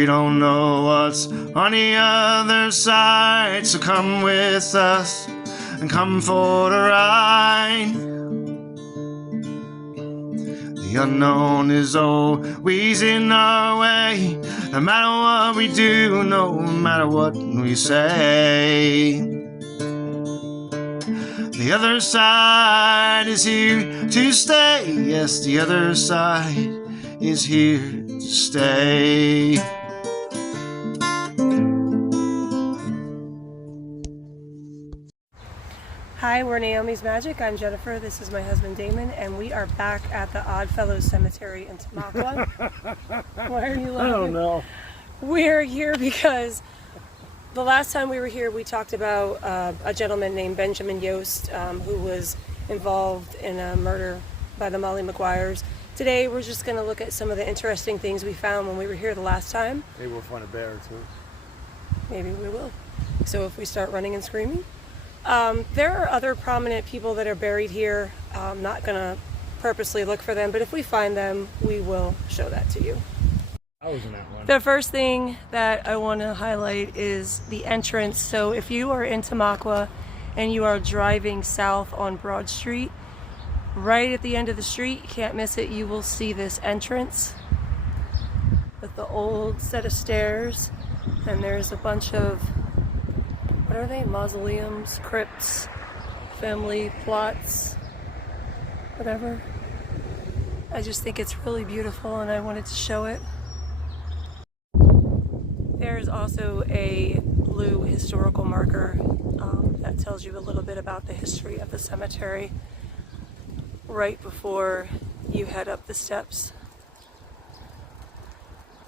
We don't know what's on the other side, so come with us and come for the ride. The unknown is always in our way, no matter what we do, no matter what we say. The other side is here to stay. Yes, the other side is here to stay. Hi, we're Naomi's Magic. I'm Jennifer. This is my husband Damon, and we are back at the Oddfellows Cemetery in Tamaqua. Why are you laughing? I don't know. We're here because the last time we were here, we talked about a gentleman named Benjamin Yost, who was involved in a murder by the Molly McGuires. Today, we're just going to look at some of the interesting things we found when we were here the last time. Maybe we'll find a bear too. Maybe we will. So if we start running and screaming. There are other prominent people that are buried here. I'm not going to purposely look for them, but if we find them, we will show that to you. I was in that one. The first thing that I want to highlight is the entrance. So if you are in Tamaqua and you are driving south on Broad Street, right at the end of the street, you can't miss it, you will see this entrance with the old set of stairs, and there's a bunch of, what are they? Mausoleums, crypts, family plots, whatever. I just think it's really beautiful and I wanted to show it. There's also a blue historical marker that tells you a little bit about the history of the cemetery right before you head up the steps.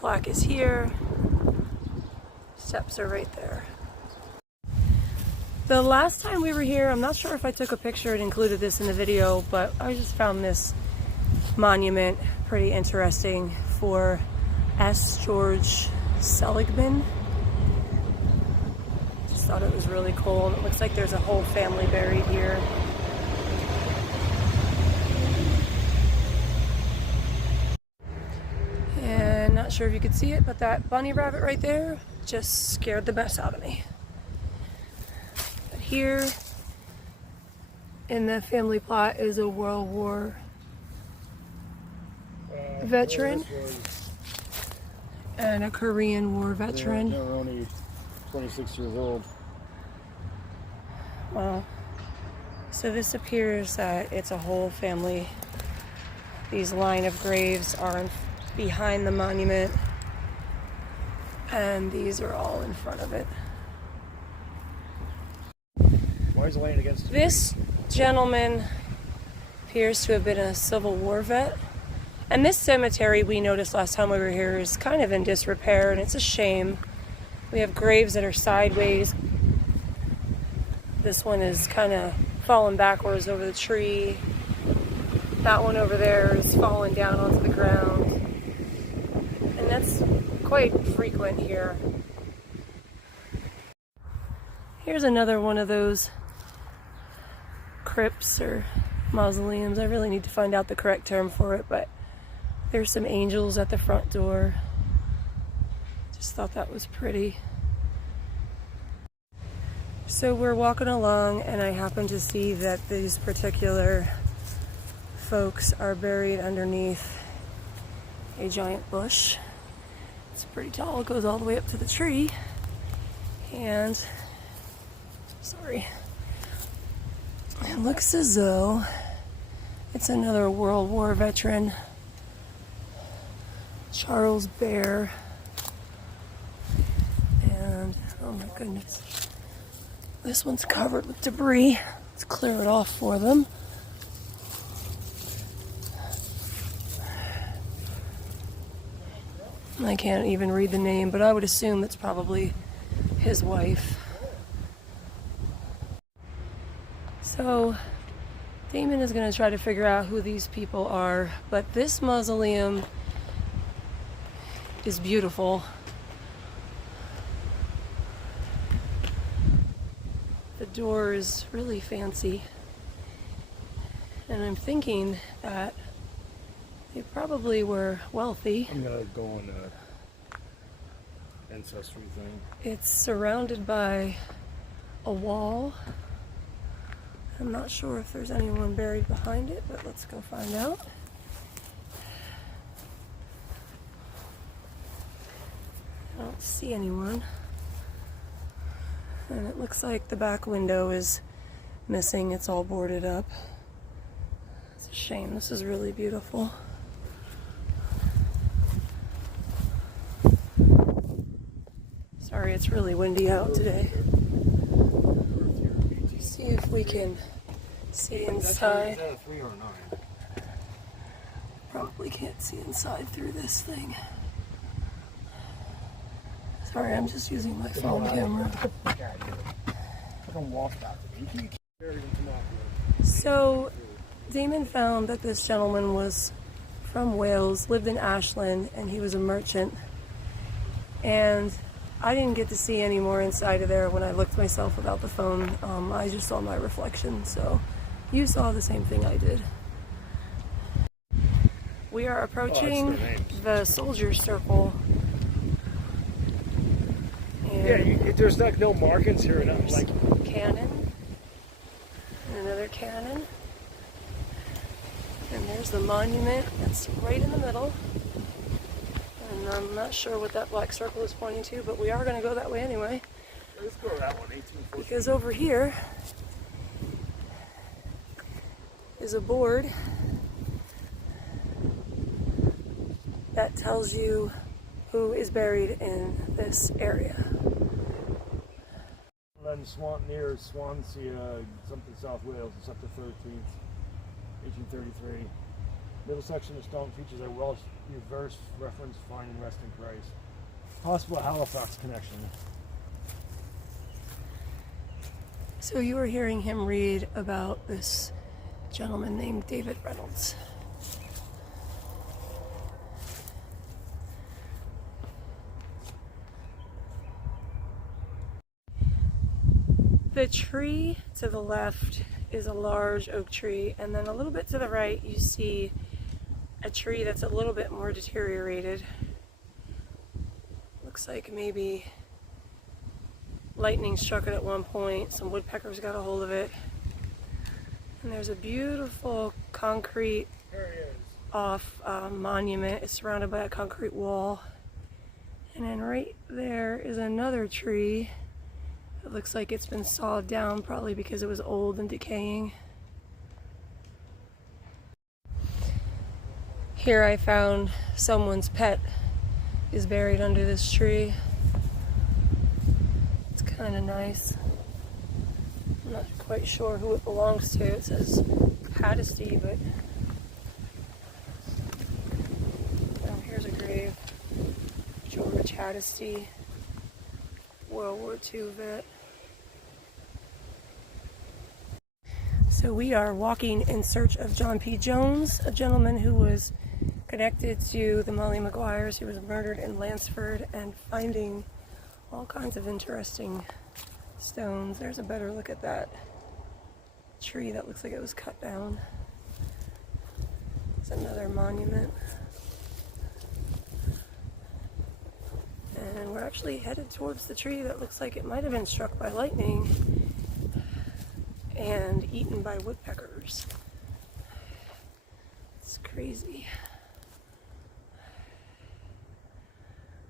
Plaque is here. Steps are right there. The last time we were here, I'm not sure if I took a picture and included this in the video, but I just found this monument pretty interesting for S. George Seligman. Just thought it was really cool, and it looks like there's a whole family buried here. And not sure if you could see it, but that bunny rabbit right there just scared the mess out of me. Here in the family plot is a World War veteran and a Korean War veteran. They're only 26 years old. Wow. So this appears that it's a whole family. These line of graves are behind the monument, and these are all in front of it. Why is it laying against This gentleman appears to have been a Civil War vet. And this cemetery, we noticed last time we were here, is kind of in disrepair, and it's a shame. We have graves that are sideways. This one is kind of fallen backwards over the tree. That one over there is fallen down onto the ground. And that's quite frequent here. Here's another one of those crypts or mausoleums. I really need to find out the correct term for it, but there's some angels at the front door. Just thought that was pretty. So we're walking along, and I happen to see that these particular folks are buried underneath a giant bush. It's pretty tall, it goes all the way up to the tree. And sorry. It looks as though it's another World War veteran, Charles Bear. And oh my goodness, this one's covered with debris. Let's clear it off for them. I can't even read the name, but I would assume that's probably his wife. So Damon is going to try to figure out who these people are, but this mausoleum is beautiful. The door is really fancy, and I'm thinking that they probably were wealthy. I'm gonna go and ancestry thing. It's surrounded by a wall. I'm not sure if there's anyone buried behind it, but let's go find out. I don't see anyone. And it looks like the back window is missing. It's all boarded up. It's a shame. This is really beautiful. Sorry, it's really windy out today. See if we can see inside. Probably can't see inside through this thing. Sorry, I'm just using my phone camera. So, Damon found that this gentleman was from Wales, lived in Ashland, and he was a merchant. And I didn't get to see any more inside of there when I looked myself without the phone. I just saw my reflection, so you saw the same thing I did. We are approaching the Soldier Circle. Yeah, there's like no markings here. Enough, like cannon. Another cannon. And there's the monument that's right in the middle. And I'm not sure what that black circle is pointing to, but we are going to go that way anyway. Let's go that one, 1814. Because over here is a board that tells you who is buried in this area. Then near Swansea, something South Wales, it's up to 13th, 1833. Middle section of stone features a Welsh verse reference finding rest in Christ. Possible Halifax connection. So you were hearing him read about this gentleman named David Reynolds. The tree to the left is a large oak tree, and then a little bit to the right you see a tree that's a little bit more deteriorated. Looks like maybe lightning struck it at one point, some woodpeckers got a hold of it. And there's a beautiful concrete off monument. It's surrounded by a concrete wall. And then right there is another tree. It looks like it's been sawed down, probably because it was old and decaying. Here I found someone's pet is buried under this tree. It's kind of nice. I'm not quite sure who it belongs to. It says Hattie, but oh, here's a grave. George Hattie, World War II vet. So we are walking in search of John P. Jones, a gentleman who was connected to the Molly Maguires, who was murdered in Lansford, and finding all kinds of interesting stones. There's a better look at that tree that looks like it was cut down. It's another monument. And we're actually headed towards the tree that looks like it might have been struck by lightning and eaten by woodpeckers. It's crazy.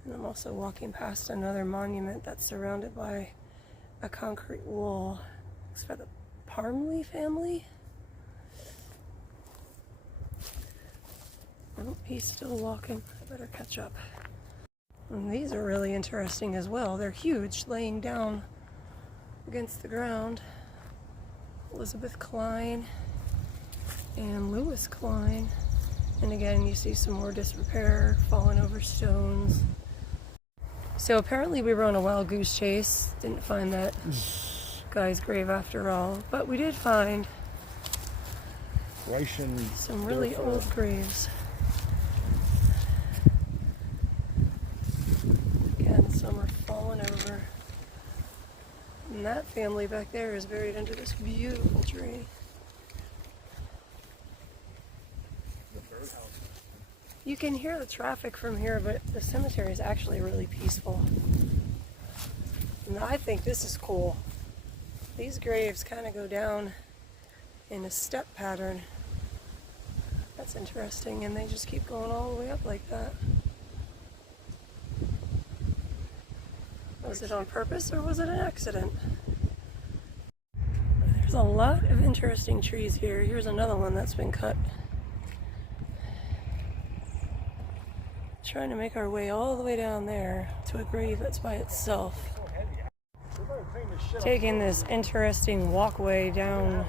And I'm also walking past another monument that's surrounded by a concrete wall. It's for the Parmley family. Oh, he's still walking. I better catch up. And these are really interesting as well. They're huge, laying down against the ground. Elizabeth Klein and Lewis Klein. And again, you see some more disrepair, fallen over stones. So apparently we were on a wild goose chase. Didn't find that guy's grave after all. But we did find some really old graves. Again, some are fallen over. And that family back there is buried under this beautiful tree. You can hear the traffic from here, but the cemetery is actually really peaceful. And I think this is cool. These graves kind of go down in a step pattern. That's interesting, and they just keep going all the way up like that. Was it on purpose or was it an accident? There's a lot of interesting trees here. Here's another one that's been cut. Trying to make our way all the way down there to a grave that's by itself. Taking this interesting walkway down.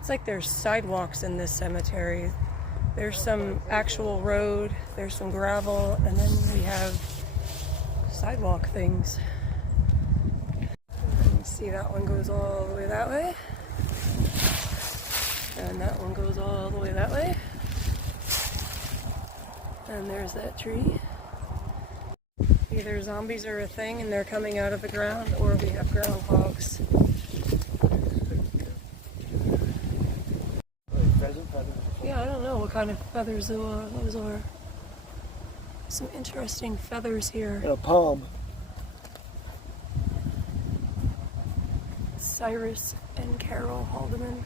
It's like there's sidewalks in this cemetery. There's some actual road, there's some gravel, and then we have sidewalk things. And you see that one goes all the way that way. And that one goes all the way that way. And there's that tree. Either zombies are a thing and they're coming out of the ground, or we have groundhogs. Yeah, I don't know what kind of feathers those are. Some interesting feathers here. And a palm. Cyrus and Carol Haldeman.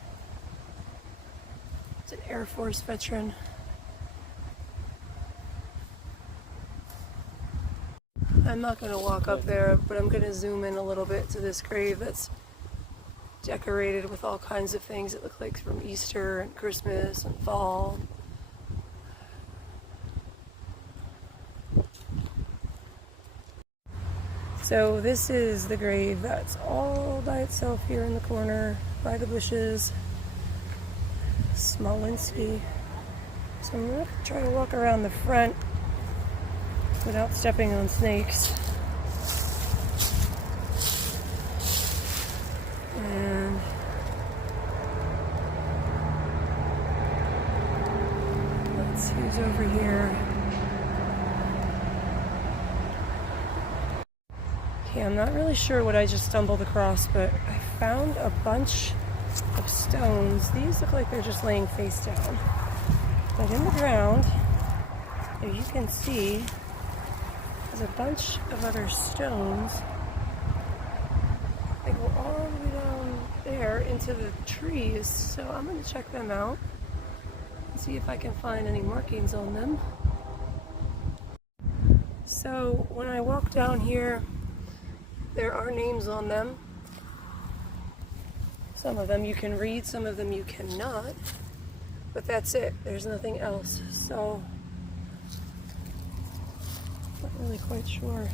It's an Air Force veteran. I'm not going to walk up there, but I'm going to zoom in a little bit to this grave that's decorated with all kinds of things. It looks like from Easter and Christmas and fall. So this is the grave that's all by itself here in the corner by the bushes. Smolinski. So I'm going to try to walk around the front without stepping on snakes. And let's see who's over here. Okay, I'm not really sure what I just stumbled across, but I found a bunch of stones. These look like they're just laying face down. But in the ground, as you can see, there's a bunch of other stones. They go all the way down there into the trees, so I'm going to check them out and see if I can find any markings on them. So when I walk down here, there are names on them. Some of them you can read, some of them you cannot, but that's it. There's nothing else. So not really quite sure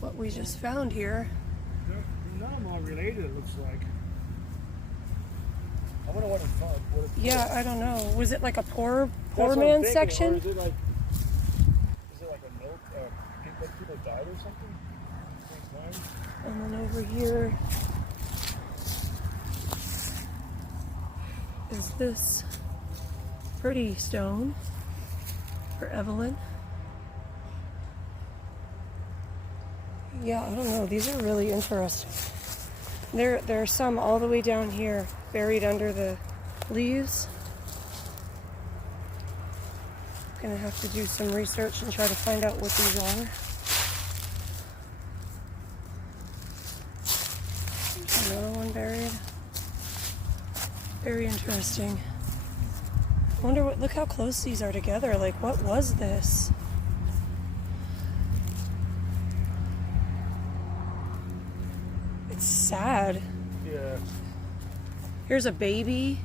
what we just found here. None of them are related, it looks like. I wonder what it Yeah, I don't know. Was it like a poor That's man section? Or is it like a milk? People died or something? And then over here is this pretty stone for Evelyn. Yeah, I don't know. These are really interesting. There are some all the way down here, buried under the leaves. I'm gonna have to do some research and try to find out what these are. There's another one buried. Very interesting. Wonder what, look how close these are together. Like, what was this? It's sad. Yeah. Here's a baby.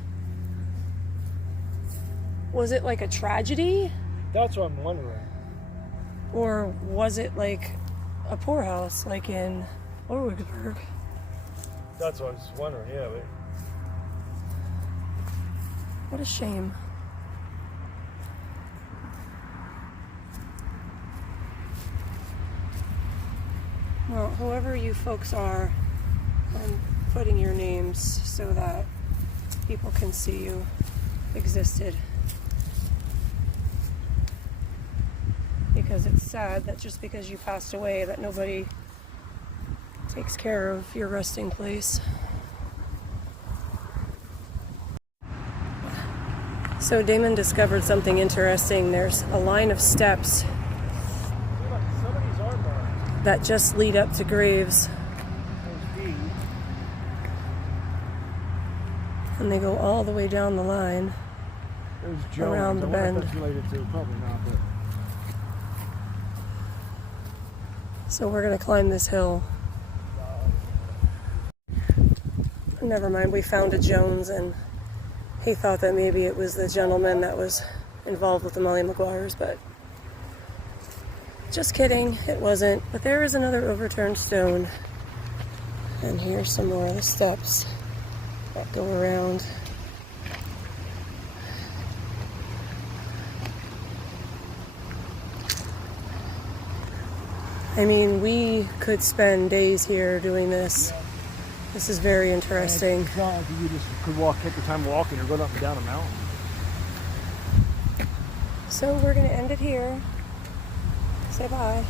Was it like a tragedy? That's what I'm wondering. Or was it like a poorhouse, like in Orwigsburg? That's what I was wondering, yeah. But What a shame. Well, whoever you folks are, I'm putting your names so that people can see you existed. Because it's sad that just because you passed away that nobody takes care of your resting place. So Damon discovered something interesting. There's a line of steps Some of these are marked. that just lead up to graves, There's feet. and they go all the way down the line. There's Jones. Around the I wonder if bend. that's related to, probably not, but So we're gonna climb this hill. Never mind, we found a Jones, and he thought that maybe it was the gentleman that was involved with the Molly Maguires, but just kidding, it wasn't. But there is another overturned stone, and here's some more of the steps that go around. I mean, we could spend days here doing this. This is very interesting. it's not like you just could walk, take your time walking or go up and down a mountain. So we're going to end it here. Say bye.